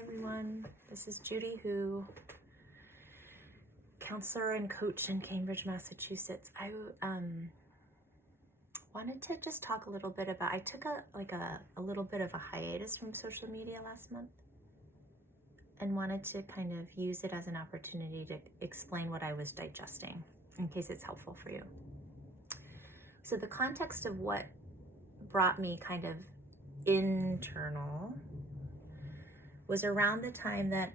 everyone. This is Judy Hu, counselor and coach in Cambridge, Massachusetts. I wanted to just talk a little bit about, I took a little bit of a hiatus from social media last month and wanted to kind of use it as an opportunity to explain what I was digesting in case it's helpful for you. So the context of what brought me kind of internal was around the time that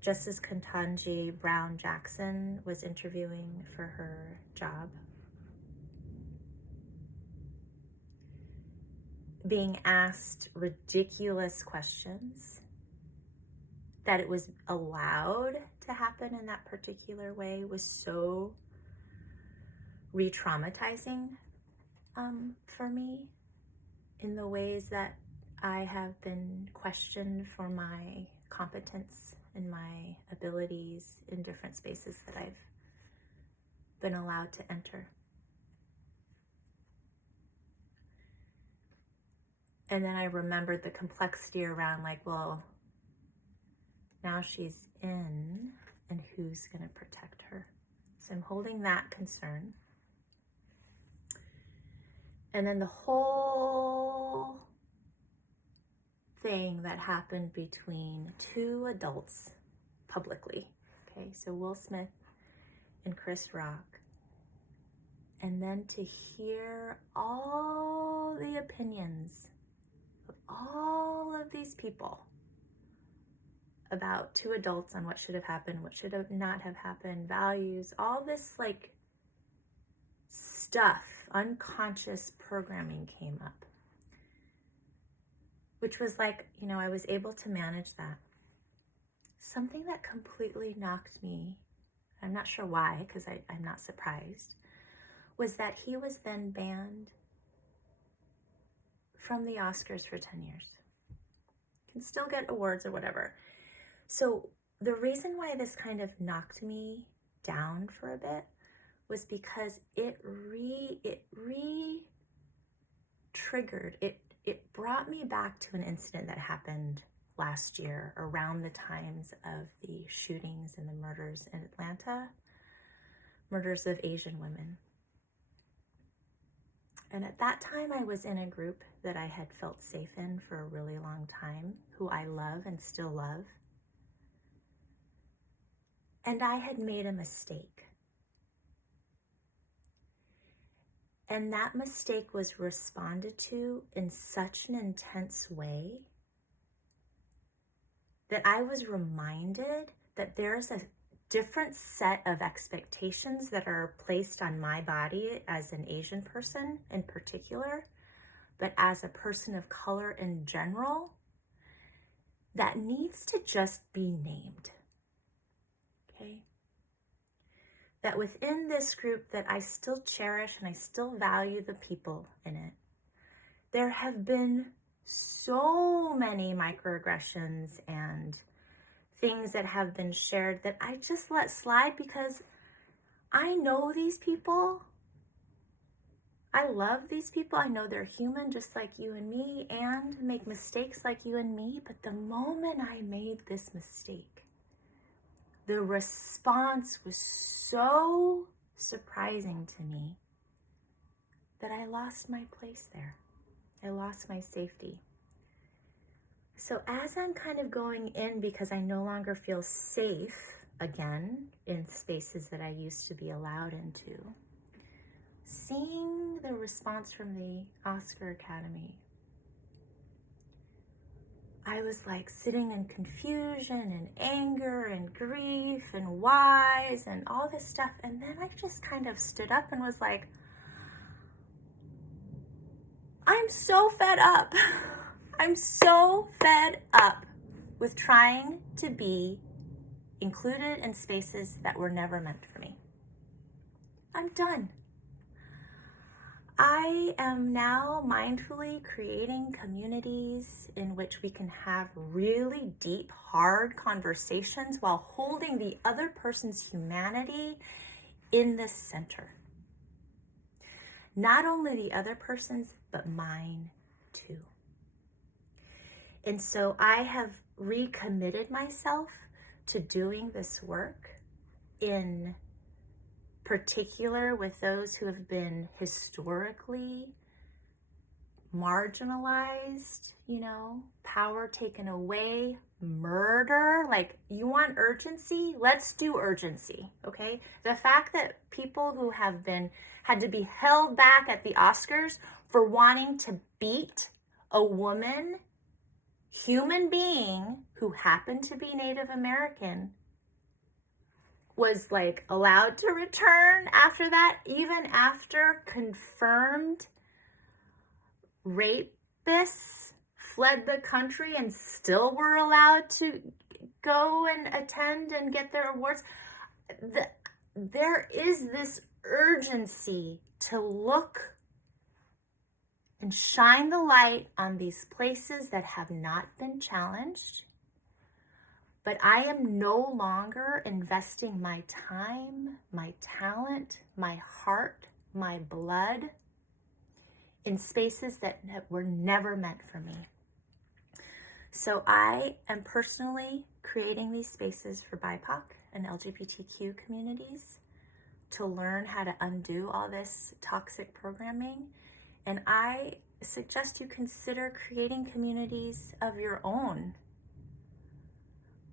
Justice Ketanji Brown Jackson was interviewing for her job, being asked ridiculous questions, that it was allowed to happen in that particular way was so re-traumatizing for me in the ways that I have been questioned for my competence and my abilities in different spaces that I've been allowed to enter. And then I remembered the complexity around well, now she's in, and who's going to protect her? So I'm holding that concern. And then the whole thing that happened between two adults publicly. Okay, so Will Smith and Chris Rock. And then to hear all the opinions of all of these people about two adults on what should have happened, what should have not have happened, values, all this stuff, unconscious programming came up, which was I was able to manage that. Something that completely knocked me, I'm not sure why, because I'm not surprised, was that he was then banned from the Oscars for 10 years. Can still get awards or whatever. So the reason why this kind of knocked me down for a bit was because it re-triggered, it brought me back to an incident that happened last year around the times of the shootings and the murders in Atlanta, murders of Asian women. And at that time, I was in a group that I had felt safe in for a really long time, who I love and still love. And I had made a mistake. And that mistake was responded to in such an intense way that I was reminded that there's a different set of expectations that are placed on my body as an Asian person in particular, but as a person of color in general, that needs to just be named. Okay? That within this group that I still cherish and I still value the people in it, there have been so many microaggressions and things that have been shared that I just let slide because I know these people. I love these people. I know they're human just like you and me and make mistakes like you and me. But the moment I made this mistake, the response was so surprising to me that I lost my place there. I lost my safety. So as I'm kind of going in because I no longer feel safe again in spaces that I used to be allowed into, seeing the response from the Oscar Academy, I was sitting in confusion and anger and grief and whys and all this stuff. And then I just kind of stood up and was like, I'm so fed up. I'm so fed up with trying to be included in spaces that were never meant for me. I'm done. I am now mindfully creating communities in which we can have really deep, hard conversations while holding the other person's humanity in the center. Not only the other person's, but mine too. And so I have recommitted myself to doing this work, in particular with those who have been historically marginalized, power taken away, murder. Like, you want urgency? Let's do urgency, okay? The fact that people who have had to be held back at the Oscars for wanting to beat a woman, human being, who happened to be Native American, was like allowed to return after that, even after confirmed rapists fled the country and still were allowed to go and attend and get their awards. There is this urgency to look and shine the light on these places that have not been challenged. But I am no longer investing my time, my talent, my heart, my blood in spaces that were never meant for me. So I am personally creating these spaces for BIPOC and LGBTQ communities to learn how to undo all this toxic programming. And I suggest you consider creating communities of your own,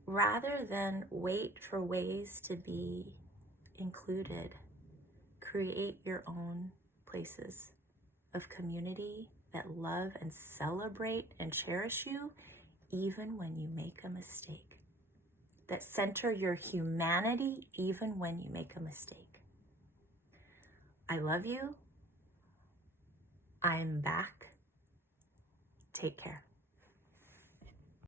rather than wait for ways to be included. Create your own places of community that love and celebrate and cherish you, even when you make a mistake. That center your humanity, even when you make a mistake. I love you. I'm back. Take care.